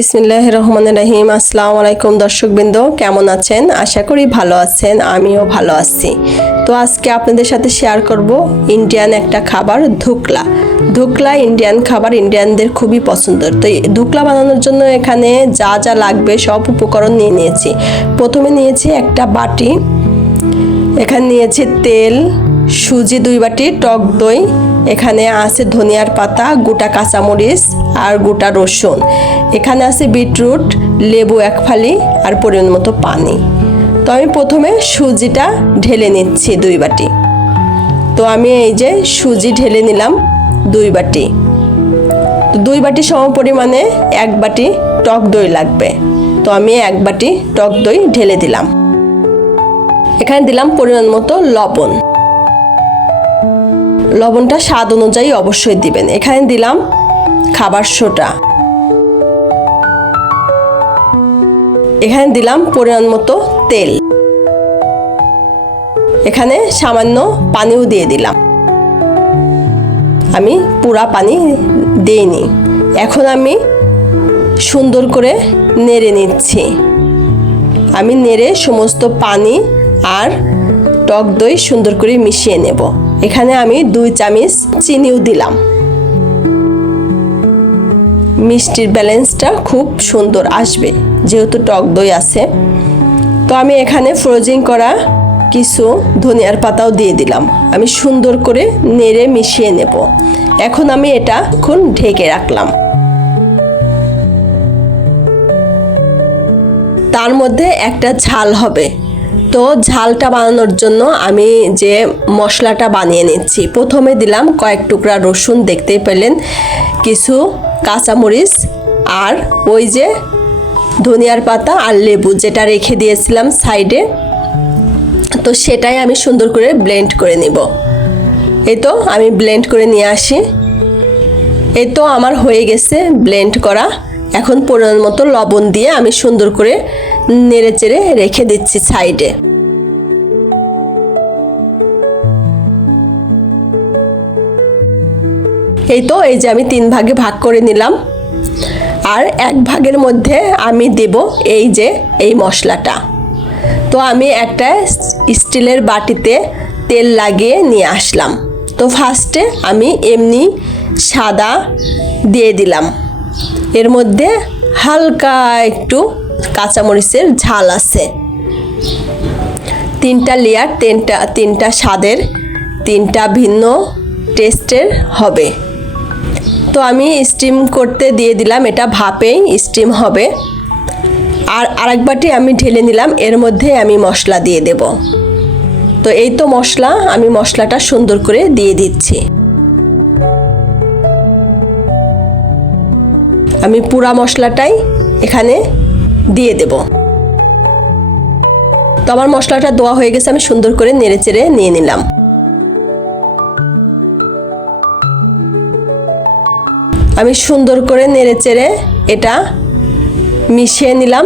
বিসমিল্লাহির রহমানির রহিম। আসসালামু আলাইকুম দর্শকবৃন্দ, কেমন আছেন? আশা করি ভালো আছেন, আমিও ভালো আছি। তো আজকে আপনাদের সাথে শেয়ার করব ইন্ডিয়ান একটা খাবার ধুকলা। ধুকলা ইন্ডিয়ান খাবার, ইন্ডিয়ানদের খুবই পছন্দের। তো ধুকলা বানানোর জন্য এখানে যা যা লাগবে সব উপকরণ নিয়ে নিয়েছি। প্রথমে নিয়েছি একটা বাটি, এখানে নিয়েছি তেল, সুজি 2 বাটি, টক দই, এখানে আছে ধনিয়ার পাতা, গোটা কাঁচামরিচ আর গোটা রসুন, এখানে আছে বিটরুট, লেবু 1 ফালি আর পরিমাণ মতো পানি। তো আমি প্রথমে সুজিটা ঢেলে নিচ্ছি 2 বাটি। তো আমি এই যে সুজি ঢেলে নিলাম 2 বাটি। তো 2 বাটি সম পরিমাণে 1 বাটি টক দই লাগবে। তো আমি 1 বাটি টক দই ঢেলে দিলাম। এখানে দিলাম পরিমাণ মতো লবণ। লবণটা স্বাদ অনুযায়ী অবশ্যই দিবেন। এখানে দিলাম খাবার সোডা। এখানে দিলাম পরিমাণ মতো তেল। এখানে সামান্য পানিও দিয়ে দিলাম। আমি পুরা পানি দিইনি। এখন আমি সুন্দর করে নেড়ে নিচ্ছি। আমি নেড়ে সমস্ত পানি আর টক দই সুন্দর করে মিশিয়ে নেব। এখানে আমি 2 চামচ চিনিও দিলাম। মিষ্টির ব্যালেন্সটা খুব সুন্দর আসবে যেহেতু টক দই আছে। তো আমি এখানে ফ্রোজিং করা কিছু ধনিয়ার পাতাও দিয়ে দিলাম। আমি সুন্দর করে নেড়ে মিশিয়ে নেব। এখন আমি এটা এখন ঢেকে রাখলাম। তার মধ্যে একটা ঝাল হবে। তো ঝালটা বানানোর জন্য আমি যে মশলাটা বানিয়ে নিচ্ছি, প্রথমে দিলাম কয়েক টুকরা রসুন, দেখতেই পেলেন, কিছু কাঁচামরিচ আর ওই যে ধনিয়ার পাতা আর লেবু যেটা রেখে দিয়েছিলাম সাইডে। তো সেটাই আমি সুন্দর করে ব্লেন্ড করে নিব। এই তো আমি ব্লেন্ড করে নিয়ে আসি। এই তো আমার হয়ে গেছে ব্লেন্ড করা। এখন পরিমাণ মতো লবণ দিয়ে আমি সুন্দর করে নেড়ে চেড়ে রেখে দিচ্ছি সাইডে। এই তো এই যে আমি 3 ভাগে ভাগ করে নিলাম। আর 1 ভাগের মধ্যে আমি দেব এই যে এই মশলাটা। তো আমি একটা স্টিলের বাটিতে তেল লাগিয়ে নিয়ে আসলাম। তো ফার্স্টে আমি এমনি সাদা দিয়ে দিলাম। এর মধ্যে হালকা একটু কাঁচামরিচের ঝাল আছে। 3টা লেয়ার, 3টা স্বাদের, 3টা ভিন্ন টেস্টের হবে। তো আমি স্টিম করতে দিয়ে দিলাম, এটা ভাপেই স্টিম হবে। আর আরেক বাটি আমি ঢেলে নিলাম, এর মধ্যে আমি মশলা দিয়ে দেব। তো এই তো মশলা, আমি মশলাটা সুন্দর করে দিয়ে দিচ্ছি। আমি পুরা মশলাটাই এখানে দিয়ে দেব। তো আমার মশলাটা দেওয়া হয়ে গেছে, আমি সুন্দর করে নেড়ে চেড়ে নিয়ে নিলাম। আমি সুন্দর করে নেড়ে চেড়ে এটা মিশিয়ে নিলাম।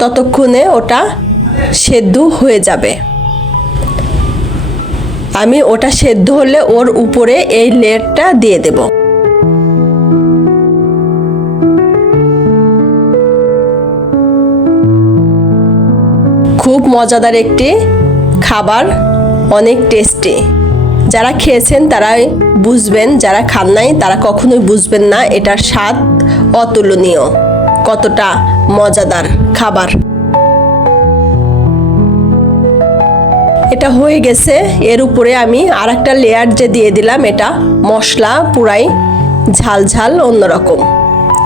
ততক্ষণে ওটা সেদ্ধ হয়ে যাবে। আমি ওটা সেদ্ধ হলে ওর উপরে এই লেয়ারটা দিয়ে দেব। খুব মজাদার একটি খাবার, অনেক টেস্টি। যারা খেয়েছেন তারাই বুঝবেন, যারা খান নাই তারা কখনোই বুঝবেন না এটার স্বাদ অতুলনীয়, কতটা মজাদার খাবার। এটা হয়ে গেছে। এর উপরে আমি আরেকটা লেয়ার যে দিয়ে দিলাম, এটা মশলা পুরাই ঝাল ঝাল অন্যরকম।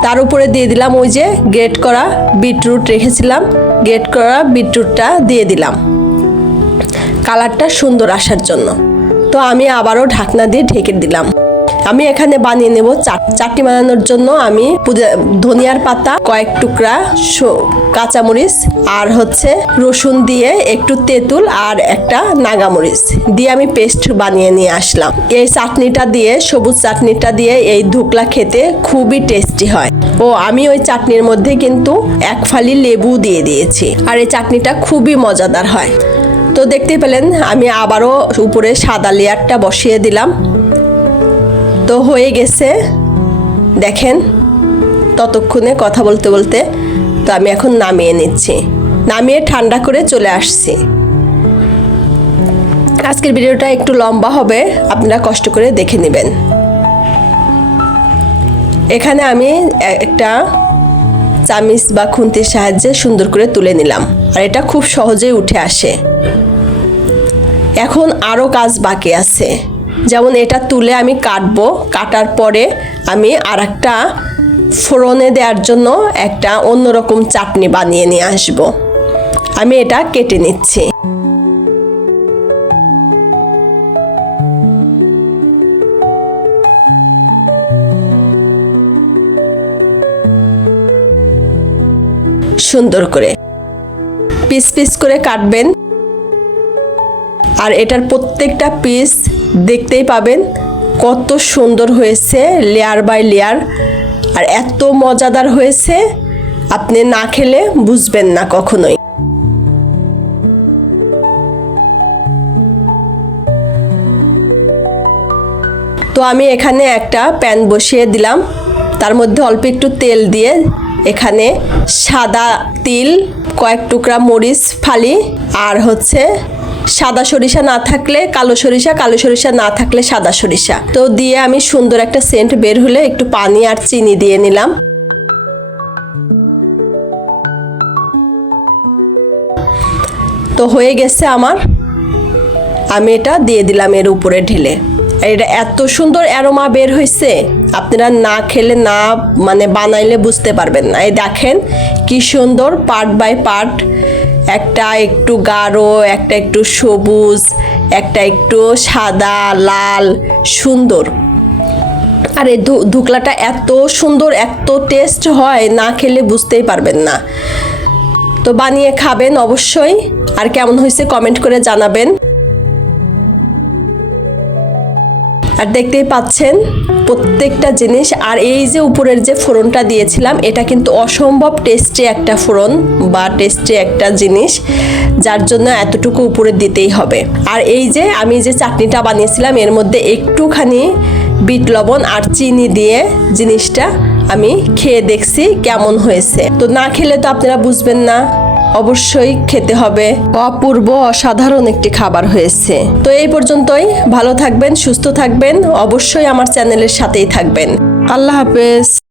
তার উপরে দিয়ে দিলাম ওই যে গ্রেট করা বিটরুট রেখেছিলাম, গ্রেট করা বিটরুটটা দিয়ে দিলাম কালারটা সুন্দর আসার জন্য। তো আমি আবারও ঢাকনা দিয়ে ঢেকে দিলাম। আমি এখানে বানিয়ে নেব চাটনি বানানোর জন্য আমি ধনিয়ার পাতা, কয়েক টুকরা কাঁচামরিচ আর রসুন দিয়ে একটু তেঁতুল আর একটা নাগামরিচ দিয়ে আমি পেস্ট বানিয়ে নিয়ে আসলাম। এই চাটনিটা দিয়ে, সবুজ চাটনিটা দিয়ে এই ধুকলা খেতে খুবই টেস্টি হয়। ও আমি ওই চাটনির মধ্যে কিন্তু 1 ফালি লেবু দিয়ে দিয়েছি। আর এই চাটনিটা খুবই মজাদার হয়। তো দেখতেই পেলেন আমি আবারও উপরে সাদা লেয়ারটা বসিয়ে দিলাম। তো হয়ে গেছে, দেখেন ততক্ষণে কথা বলতে বলতে তো আমি এখন নামিয়ে নিচ্ছি, নামিয়ে ঠান্ডা করে চলে আসছি। আজকের ভিডিওটা একটু লম্বা হবে, আপনারা কষ্ট করে দেখে নেবেন। এখানে আমি একটা চামিচ বা খুন্তির সাহায্যে সুন্দর করে তুলে নিলাম, আর এটা খুব সহজেই উঠে আসে। এখন আরও কাজ বাকি আছে, যেমন এটা তুলে আমি কাটবো, কাটার পরে আমি আরেকটা ফোড়নে দেওয়ার জন্য একটা অন্যরকম চাটনি বানিয়ে নিয়ে আসব। আমি এটা কেটে নিচ্ছি। সুন্দর করে পিস পিস করে কাটবেন, আর এটার প্রত্যেকটা পিস দেখতেই পাবেন কত সুন্দর হয়েছে, লেয়ার বাই লেয়ার, আর এত মজাদার হয়েছে আপনি না খেলে বুঝবেন না কখনোই। তো আমি এখানে একটা প্যান বসিয়ে দিলাম, তার মধ্যে অল্প একটু তেল দিয়ে এখানে সাদা তিল, কয়েক টুকরা মরিচ ফালি, আর সাদা সরিষা না থাকলে কালো সরিষা, কালো সরিষা না থাকলে সাদা সরিষা, তো দিয়ে আমি সুন্দর একটা সেন্ট বের হলে একটু পানি আর চিনি দিয়ে নিলাম। তো হয়ে গেছে আমার, আমি এটা দিয়ে দিলাম এর উপরে ঢেলে। এটা এত সুন্দর অ্যারোমা বের হয়েছে, আপনারা না খেলে না বানাইলে বুঝতে পারবেন না। এই দেখেন কি সুন্দর পার্ট বাই পার্ট, একটা একটু গাঢ়, একটা একটু সবুজ, একটা একটু সাদা লাল, সুন্দর। আর এই ধুকলাটা এত সুন্দর, এত টেস্ট হয়, না খেলে বুঝতেই পারবেন না। তো বানিয়ে খাবেন অবশ্যই, আর কেমন হয়েছে কমেন্ট করে জানাবেন। আর দেখতেই পাচ্ছেন প্রত্যেকটা জিনিস, আর এই যে উপরের যে ফোড়নটা দিয়েছিলাম এটা কিন্তু অসম্ভব টেস্টি একটা ফোড়ন বা টেস্টি একটা জিনিস, যার জন্য এতটুকু উপরে দিতেই হবে। আর এই যে আমি যে চাটনিটা বানিয়েছিলাম এর মধ্যে একটুখানি বিট লবণ আর চিনি দিয়ে জিনিসটা আমি খেয়ে দেখছি কেমন হয়েছে। তো না খেলে তো আপনারা বুঝবেন না, অবশ্যই খেতে হবে। অপূর্ব অসাধারণ একটি খাবার হয়েছে। তো এই পর্যন্তই, ভালো থাকবেন, সুস্থ থাকবেন, অবশ্যই আমার চ্যানেলের সাথেই থাকবেন। আল্লাহ হাফেজ।